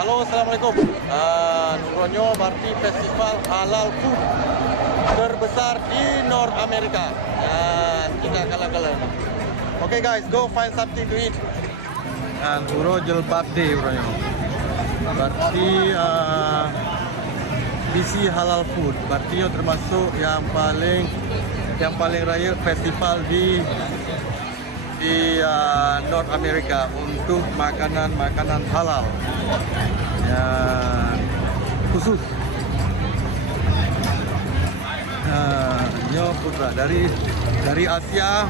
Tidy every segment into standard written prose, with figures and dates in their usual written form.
Halo, assalamualaikum. Nuronyo berarti festival halal food terbesar di North America. Kita kalah-kalah. Okay guys, go find something to eat. Urojel birthday Nuronyo. Berarti BC halal food. Berarti termasuk yang paling raya festival di North America untuk makanan halal yang khusus. Nyo putra dari Asia,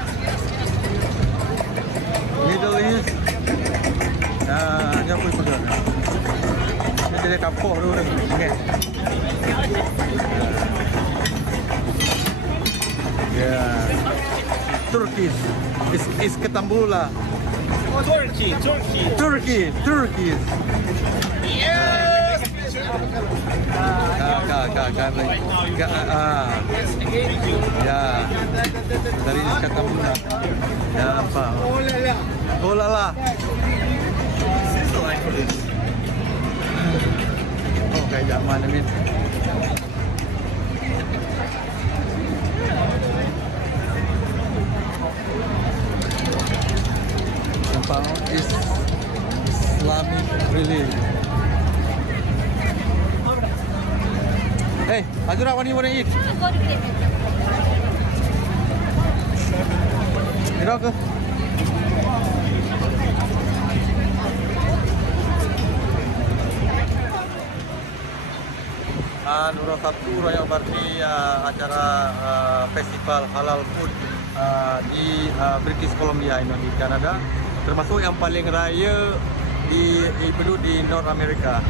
Middle East. Nyo putra. Ini dari kampung dulu. Okay. Turkish is Ketambula. Turkey. Yes. Ya, dari Ketambula. Ya apa? Oh lala. Oh kayak zaman ini. Is Islamic religion. Hey, Azura, what do you want to eat? Go. Nuro Sabtu yang berarti acara festival halal food di British Columbia, di Kanada. Termasuk yang paling raya di North America.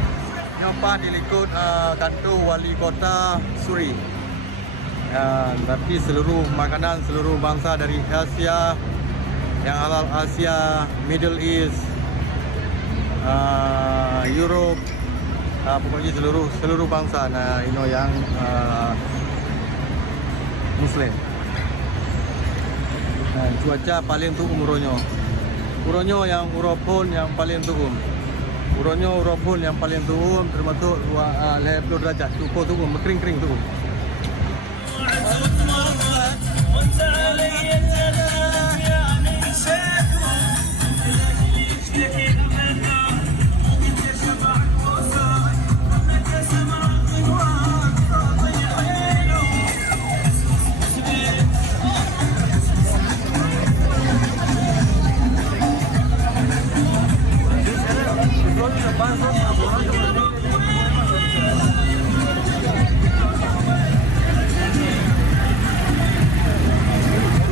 Nyopa dilingkut kantor wali kota Suri. Tapi seluruh makanan seluruh bangsa dari Asia, yang halal Asia, Middle East, Europe, pokoknya seluruh bangsa yang Muslim. Cuaca paling tuh Uronyo yang Uropon yang paling turun. Uronyo Uropon yang paling turun termasuk 20 derajat. Cukup turun, kering turun.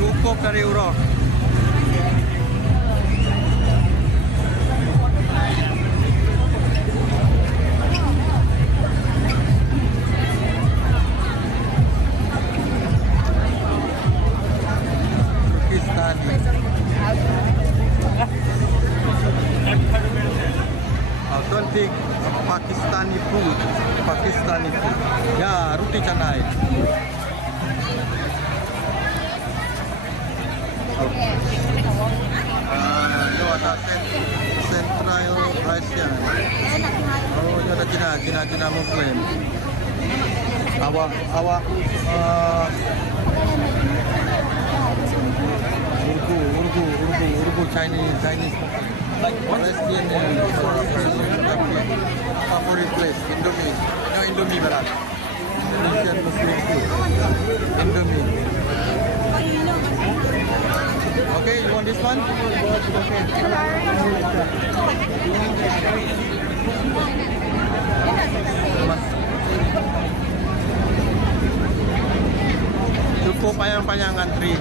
Cukup dari Uro. Authentic Pakistani food. Ya, roti canai. Yo ada Central Asia. Oh, yo ada Cina Muslim. Awak Urdu Chinese. Like Palestinian favorite place, Indomie. No, Indomie berat. Indonesian Muslim food. Indomie. Okay, you want this one? Cukup panjang antri.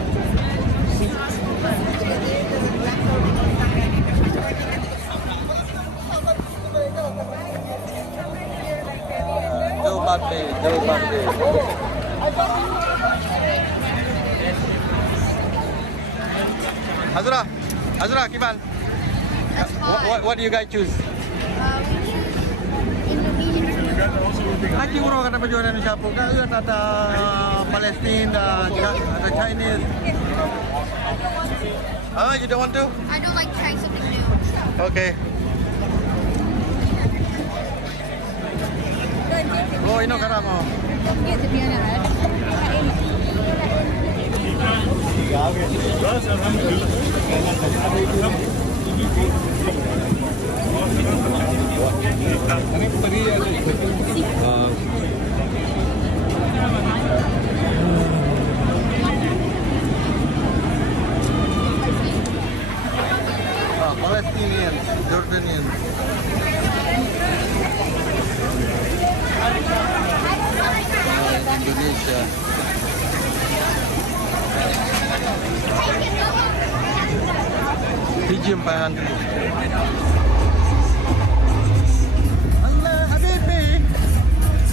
Joe Bate. Azra, Kiban. What do you guys choose? Haji Uro kata baju Indonesia pun ada Palestina, ada Chinese. You don't want to? I don't like trying something new. Okay. Oh, ino kara mo. Gitu biar Palestinian, Jordanian. Indonesia. Hiji 400. Allah, Habibi.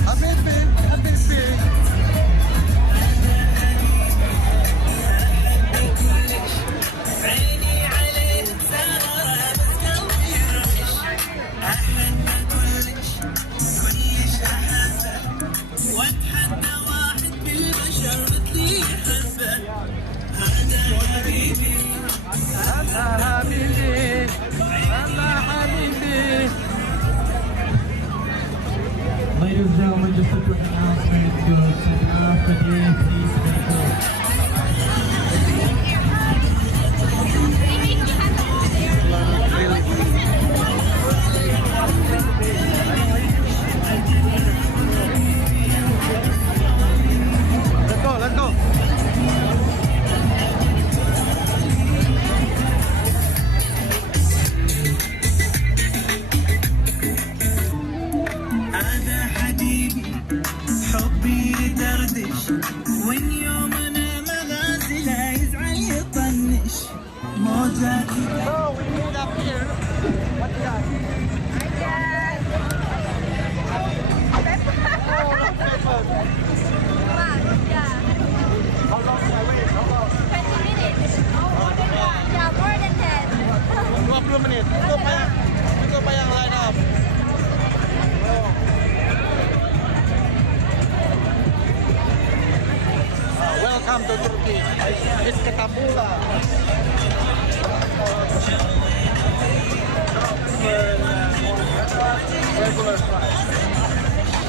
Habibi, Habibi. Ladies and gentlemen, just a quick announcement to second half the day, please make Let's go, let's go. هذا حبيبي حبي يدردش وين يومنا مغازي لا يزعل يطنش موجاتي So we meet up here. What's that? How long is the way? How long? 20 minutes. Yeah, more than 10. 20 menit. Itu pa yang line up. Welcome to Turkey. It's Ketapula. Regular price.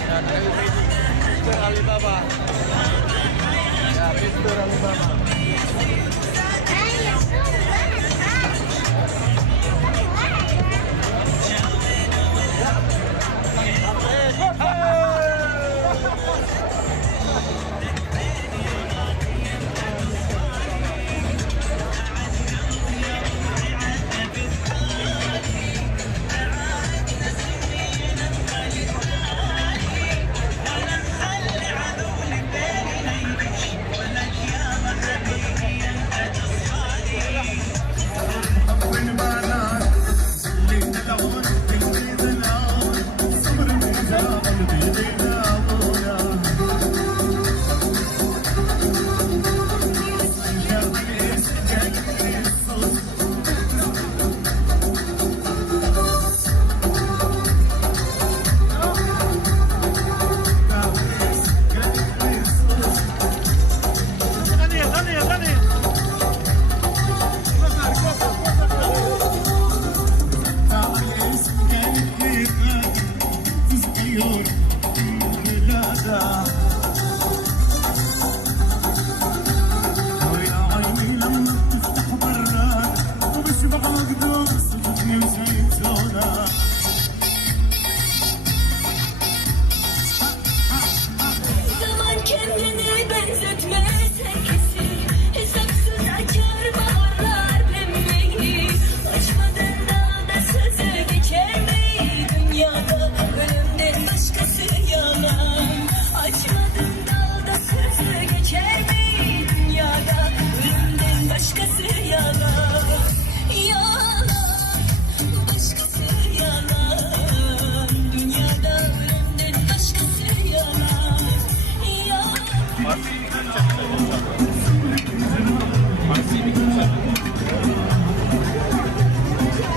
Dan Mr. Alibaba. Ya, Mr. Alibaba. Zaman kendini benzetmez herkesi. Hesapsız açar baharlar pembeyi. Açmadın dalda sözü geçer mi dünyada? Ölümden başkası yalan. Açmadın dalda sözü geçer mi dünyada? Ölümden başkası yalan. Yalan, başkası yalan. Dünyada ölümden başkası yalan. Yalan.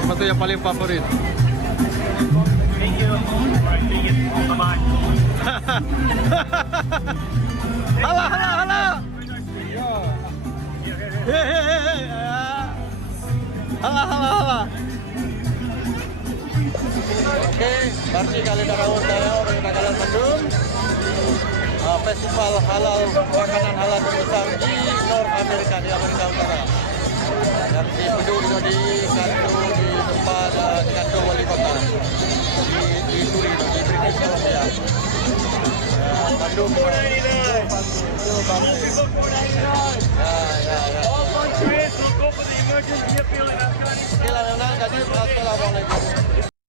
Apa tuh yang paling favorit? Halo, halo, halo. Hehehe. Halo, halo, halo. Oke, Barci kali Darawon Dayo dari Nagalan Bandung. festival halal makanan halal terbesar di North America, di Amerika Utara. Yang dipenuhi di kantor di tempat kantor wali kota di Suri, di British Columbia. Bandung. Oke lah, jadi assalamualaikum.